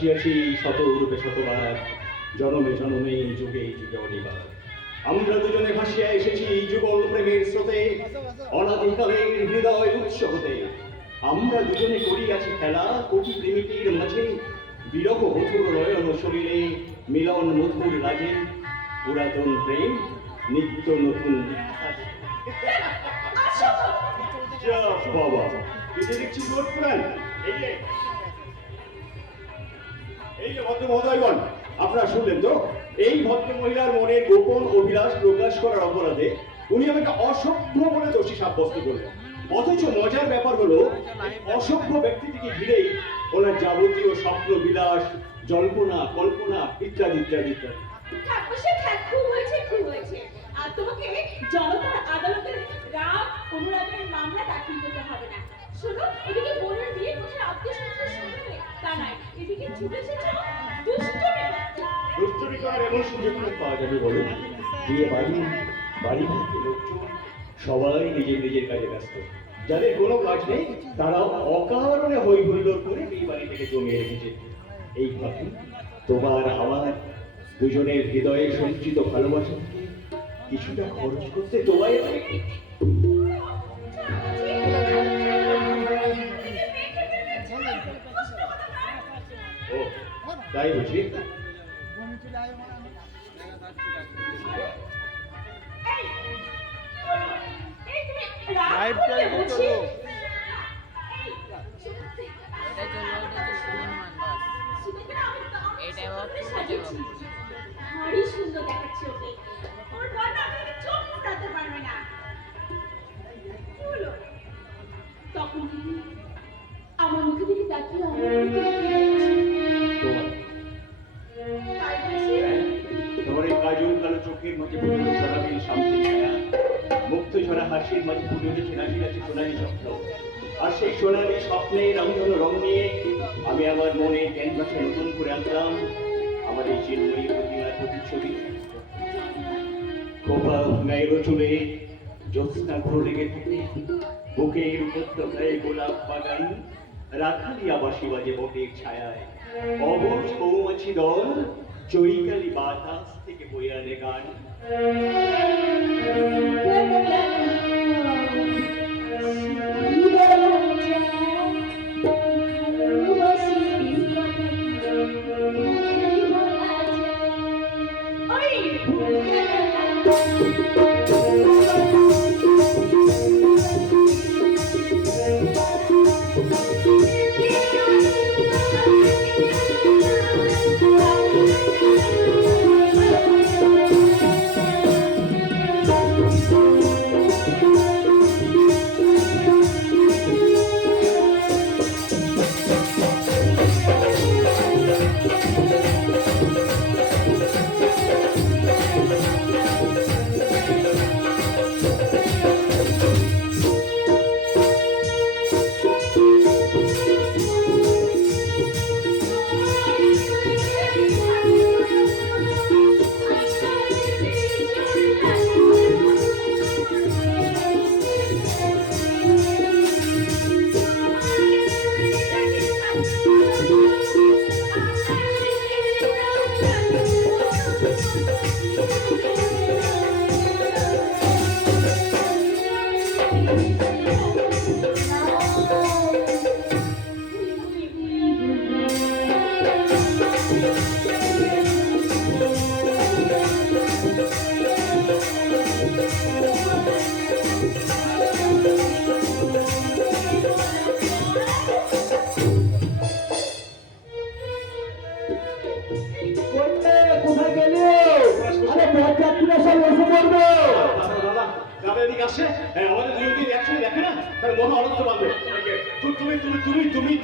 ভাসিয়াছি শত রূপে শতবার, জনমে জনমে যুগে যুগে অনিবার। আমরা দুজনে ভাসিয়া এসেছি যুগল প্রেমের স্রোতে, অনাদিকালের হৃদয় উৎস হতে। আমরা দুজনে করিয়াছি খেলা কোটি প্রেমিকের মাঝে, বিরহ মধুর নয়ন শরীরে মিলন মধুর লাগে, পুরাতন প্রেম নিত্য নতুন বাবা। এটা দেখছি গোট পুরাণ। এই যে ভদ্র মহোদয়গণ, আপনারা শুনলেন তো, এই ভদ্র মহিলার মনের গোপন অভিলাষ প্রকাশ করার অপরাধে উনি আমাকে অসভ্য বলে দোষী সাব্যস্ত করলেন। অথচ মজার ব্যাপার হলো, অসভ্য ব্যক্তিটিকে ঘিরেই ওনার যাবতীয় স্বপ্ন বিলাস, জল্পনা কল্পনা ইত্যাদি ইত্যাদি ইত্যাদি। খুব হয়েছে, খুব হয়েছে। আর তোমাকে জনতার আদালতের রাগ অনুরাগের মামলা দাখিল করতে হবে না। শোনো, এদিকে বোনের বিয়ে কোথায় আত্মীয় স্বজন শুনবে তা নয়, এদিকে ছুটে এসেছ দুষ্টুমি করার এমন সুযোগ পাওয়া যাবে বলো? বিয়ে বাড়ি বাড়ি ভর্তি লোকজন, সবাই নিজের নিজের কাজে ব্যস্ত। যাদের কোনো কাজ নেই তারাও অকারণে হই হুল্লোড় করে এই বাড়ি থেকে জমিয়ে রেখেছে। এই ভাবি তোমার আমার দুজনের হৃদয়ে সঞ্চিত ভালোবাসা কিছুটা খরচ করতে তোমায় ও তাই বুঝি। ভারী সুন্দর দেখাচ্ছে ওকে, ওর গলা আপনাকে চোখ ফোটাতে পারবে না। বলো, তখন আমার মুখে দিকে তাকিয়ে তোমার এই কাজল কালো চোখের মাঝে ফুটে ছড়াবে শান্তি ছায়া, মুক্ত ঝরা হাসির মাঝে ফুটে উঠেছে রাশি রাশি সোনালি স্বপ্ন। আর সেই সোনালি স্বপ্নের রংধনু রং নিয়ে আমি আমার মনে ক্যানভাসে নতুন করে আনলাম আমার এই চিন্ময়ী প্রতিমার প্রতিচ্ছবি। খোপা গায়ের চুলে জ্যোৎস্না ঘুরে লেগে থাকে, বুকের উপত্যকায় গোলাপ বাগান, রাখালি আবাসী বাজে বটের ছায়ায়, অবশ মৌমাছি দল চৈকালি বাতাস থেকে বয়ে আনে গান।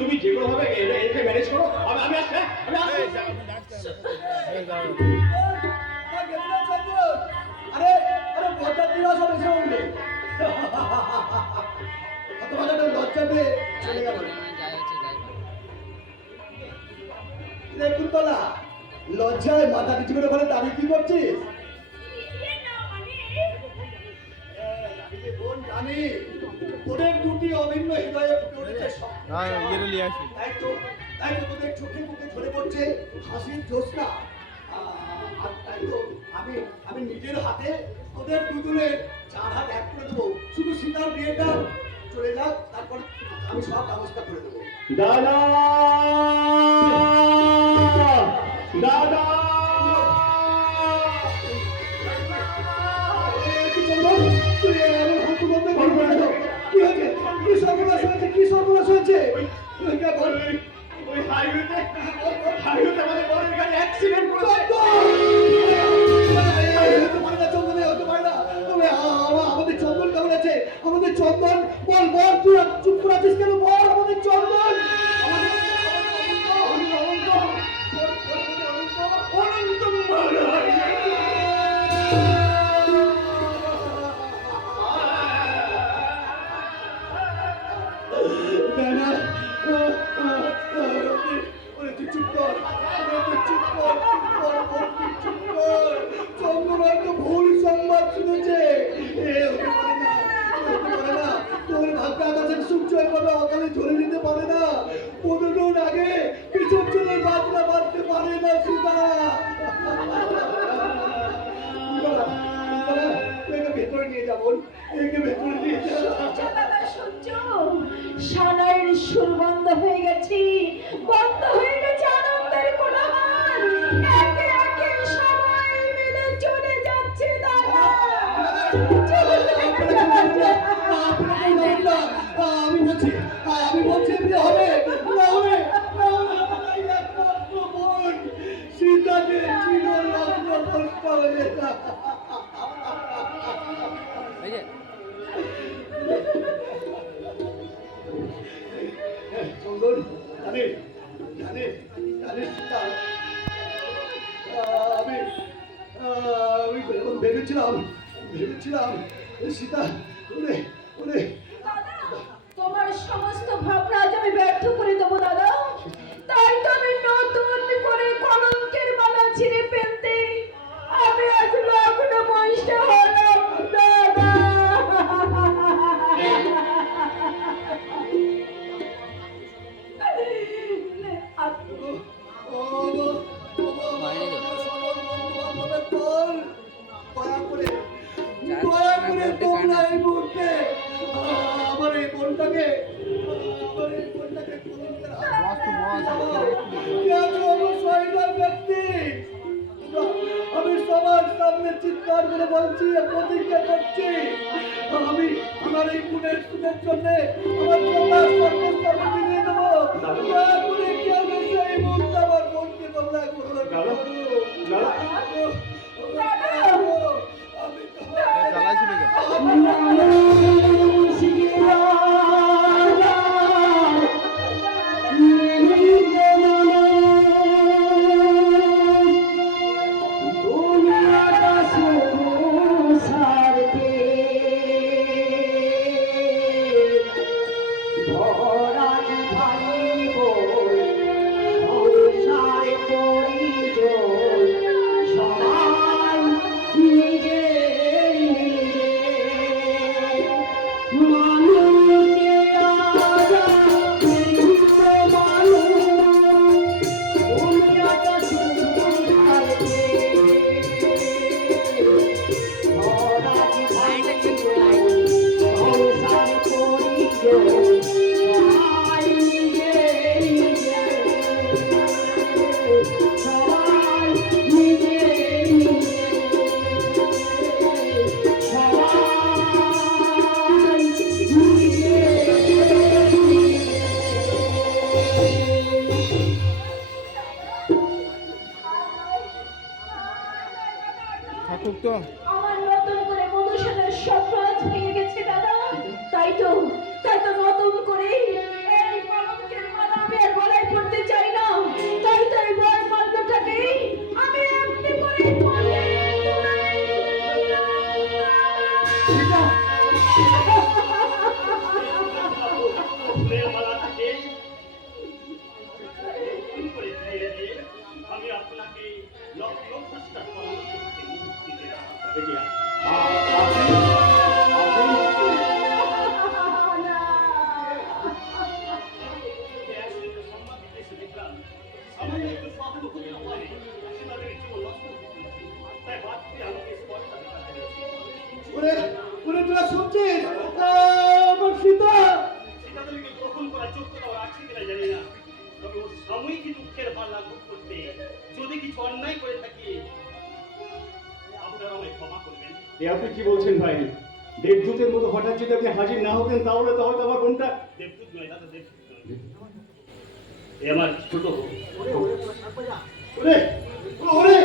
তুমি যে কোনো ভাবে একে ম্যানেজ করো, আমি আসছি। আরে আরে বরযাত্রীরা সব এসে উঠবে, লজ্জা পেয়ে চলে গেল। দেখুন তোলা লজ্জায় মাথা কিছু করে বলে দাবি কি করছিস? জানি তোদের দুটি অভিন্ন হৃদয়ে ফুটে উঠেছে, তাই তো তাই তো তোদের চোখে মুখে ঝরে পড়ছে হাসির জ্যোৎস্না। আর তাই তো আমি আমি নিজের হাতে তোদের দুজনের 4 হাত এক করে দেবো। শুধু সীতার বিয়েটা চলে যাক, তারপর আমি সব ব্যবস্থা করে দেবো। দাদা দাদা তুই এমন হন্তদন্ত করবি না তো? কি হয়েছে? কি সর্বনাশ হয়েছে? কি সর্বনাশ হয়েছে? ওই হাইওয়েতে আমাদের বড়ের গাড়ি অ্যাক্সিডেন্ট করেছে। হতে পারে না, চন্দনে হতে পারে না। তবে আমাদের চন্দন কেমন আছে? আমাদের চন্দন বল বল, তুই চুপ করে আছিস কেন? বল আমাদের চন্দন। ভুল সংবাদ শুনেছে। তোর ভাগ্য আকাশের সূর্য এভাবে অকালে ঝরে দিতে পারে না। 15 আগে পিছন চলে বাজনা বাঁধতে পারে না সীতা। ভেতরে নিয়ে যাবো, একে ভেতরে নিয়ে যাবো। সানাইয়ের সুর বন্ধ হয়ে গেছে, বন্ধ হয়ে গেছে আনন্দের কোলাহল। একে একে সবাই মিলে চলে যাচ্ছে দাদা। আমি বলছি এমনি হবে না, হবে একমাত্র বোন সীতাকে চিরলগ্ন করতে হবে। চন্দন জানিস সীতা, আমি ভেবেছিলাম সীতা ওরে দাদা, তোমার সমস্ত ভাবনা আজ আমি ব্যর্থ করে দেবো দাদা। তাই তো আমি নতুন করে কলঙ্কের মালা ছিঁড়ে ফেলতে আমি আজ লগ্ন মহিষ হলাম দাদা। তোমরা এই মুহূর্তে আমার এই বোনটাকে ব্যক্তি আমি সবার সামনে চিৎকার করে বলছি, প্রতিজ্ঞা করছি, আমি আমার এই গুণের সুখের জন্য আমার সর্বস্থানে মিলিয়ে দেবো। দয়া করে কেউ এসে এই মুহূর্তে আমার বোনকে তোমরা আমার নতুন করে মধুসূদনের স্বপ্ন আজ ভেঙে গেছে দাদা। তাই তো নতুন করে এই কলঙ্কের মালা আমি আর গলায় পড়তে চাই না। তাই তো এই বর মাল্যটাকে আমি এমনি করে আমি আপনাকে লক্ষ চেষ্টা ওরে ওরে তোরা শুনছিস আমার সীতা সীতাদেবীকে গ্রহণ করার যোগ্যতা ওর আছে কিনা জানি না, তবে ওর সাময়িক দুঃখের ভার লাঘব করতে যদি কিছু অন্যায় করে থাকি আপনারা আমায় ক্ষমা করবেন। এ আপনি কি বলছেন ভাই? দেবদূতের মতো হঠাৎ যদি আপনি হাজির না হতেন তাহলে তো হয়তো আমার বোনটা দেবদূত নয় দাদা, দেবদূত নয়, এ আমার ছোট বোন। ওরে ওরে